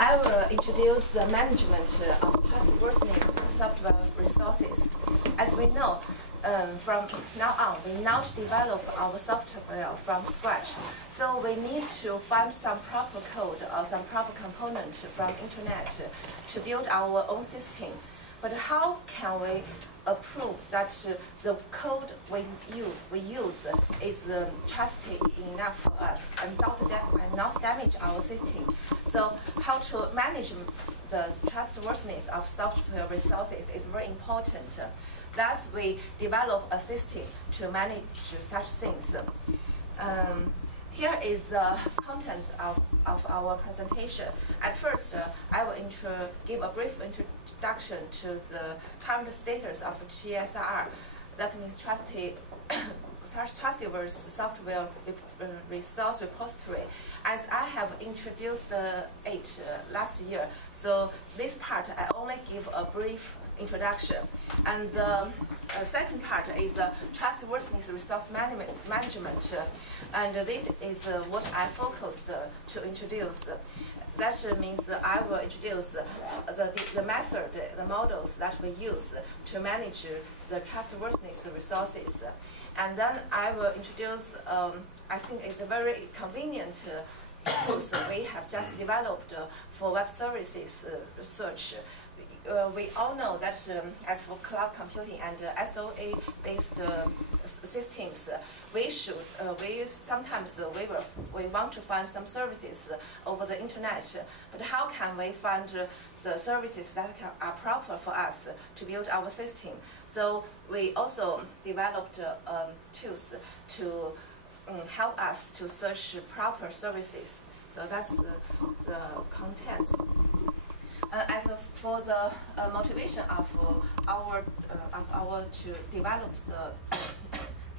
I will introduce the management of trustworthiness software resources. As we know, from now on, we not develop our software from scratch. So we need to find some proper code or some proper component from internet to build our own system. But how can we prove that the code we use is trusted enough for us and not damage our system? So how to manage the trustworthiness of software resources is very important. Thus, we develop a system to manage such things. Here is the contents of our presentation. At first, I will give a brief introduction to the current status of TSR. That means Trustworthiness Software Resource Repository. As I have introduced it last year, so this part I only give a brief introduction. And the second part is Trustworthiness Resource Management, and this is what I focused to introduce. That means I will introduce the method, the models that we use to manage the trustworthiness resources. And then I will introduce, I think it's a very convenient tools we have just developed for web services research. We all know that as for cloud computing and SOA-based systems, we sometimes we want to find some services over the internet. But how can we find the services that are proper for us to build our system? So we also developed tools to help us to search proper services. So that's the contents. As for the motivation of our to develop the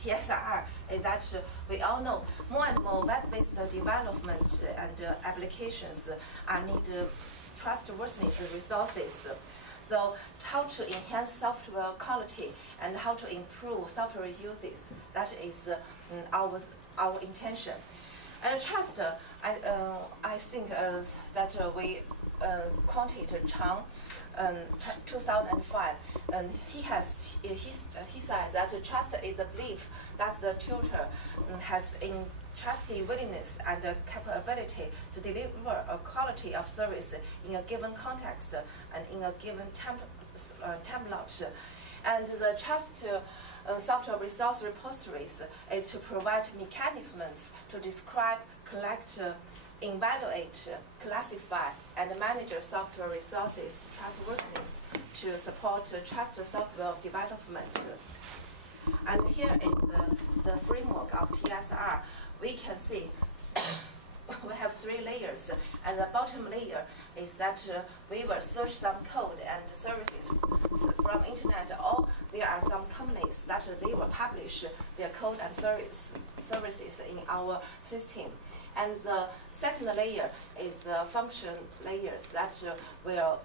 TSR is that we all know more and more web-based development and applications need trustworthiness resources. So how to enhance software quality and how to improve software uses, that is our intention. And trust, I think that we quoted Chang 2005, and he said that trust is a belief that the tutor has trusty willingness and capability to deliver a quality of service in a given context and in a given template. And the trust software resource repositories is to provide mechanisms to describe, collect, evaluate, classify, and manage software resources trustworthiness to support trust software development. And here is the framework of TSR. We can see we have 3 layers, and the bottom layer is that we will search some code and services from internet, or there are some companies that they will publish their code and services in our system. And the second layer is the function layers that will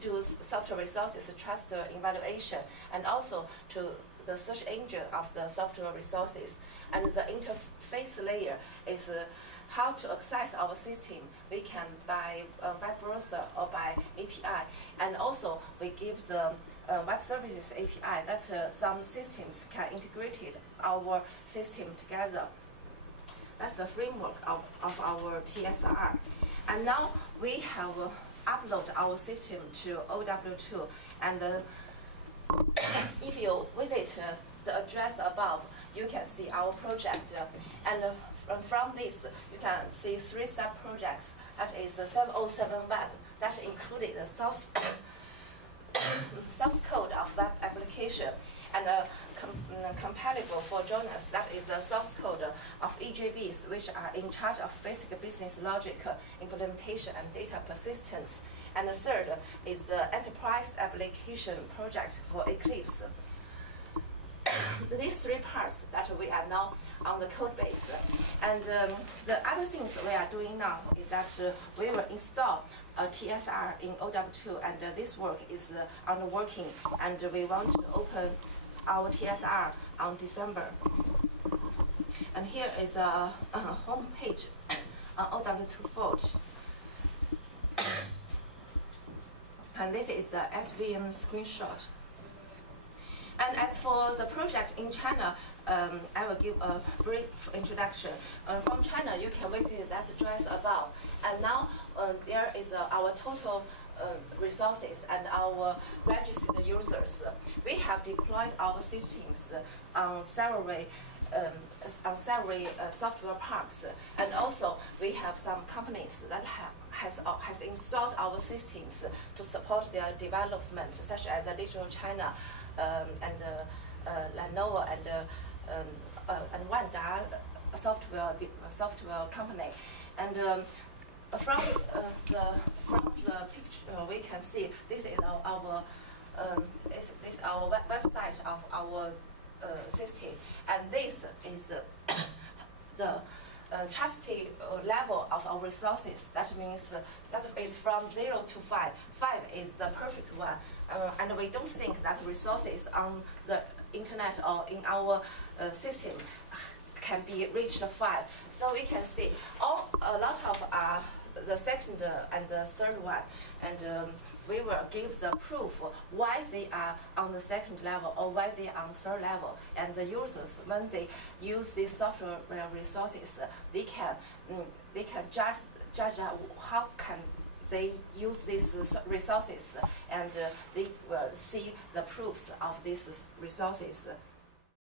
do software resources trust evaluation, and also to the search engine of the software resources. And the interface layer is how to access our system. We can by web browser or by API, and also we give the web services API that some systems can integrate our system together. That's the framework of our TSR. And now we have uploaded our system to OW2, and if you visit the address above, you can see our project. And from this, you can see 3 sub-projects. That is the 707 web, that included the source code of web application, and compatible for joiners, that is the source code of EJBs, which are in charge of basic business logic implementation and data persistence. And the third is the enterprise application project for Eclipse. These 3 parts that we are now on the code base. And the other things we are doing now is that we will install a TSR in OW2, and this work is underworking, and we want to open our TSR on December. And here is a home page on OW2 Forge. And this is the SVM screenshot. And as for the project in China, I will give a brief introduction. From China, you can visit that address above. And now there is our total resources and our registered users. We have deployed our systems on several software parks, and also we have some companies that has installed our systems to support their development, such as Digital China and Lenovo and Wanda software company. And from the picture, we can see this is our website of our system, and this is the trusty level of our resources. That means that is from 0 to 5. 5 is the perfect one, and we don't think that resources on the internet or in our system can be reached 5. So we can see a lot of the second and the third one, and we will give the proof why they are on the second level or why they are on the third level. And the users, when they use these software resources, they can judge how can they use these resources, and they will see the proofs of these resources.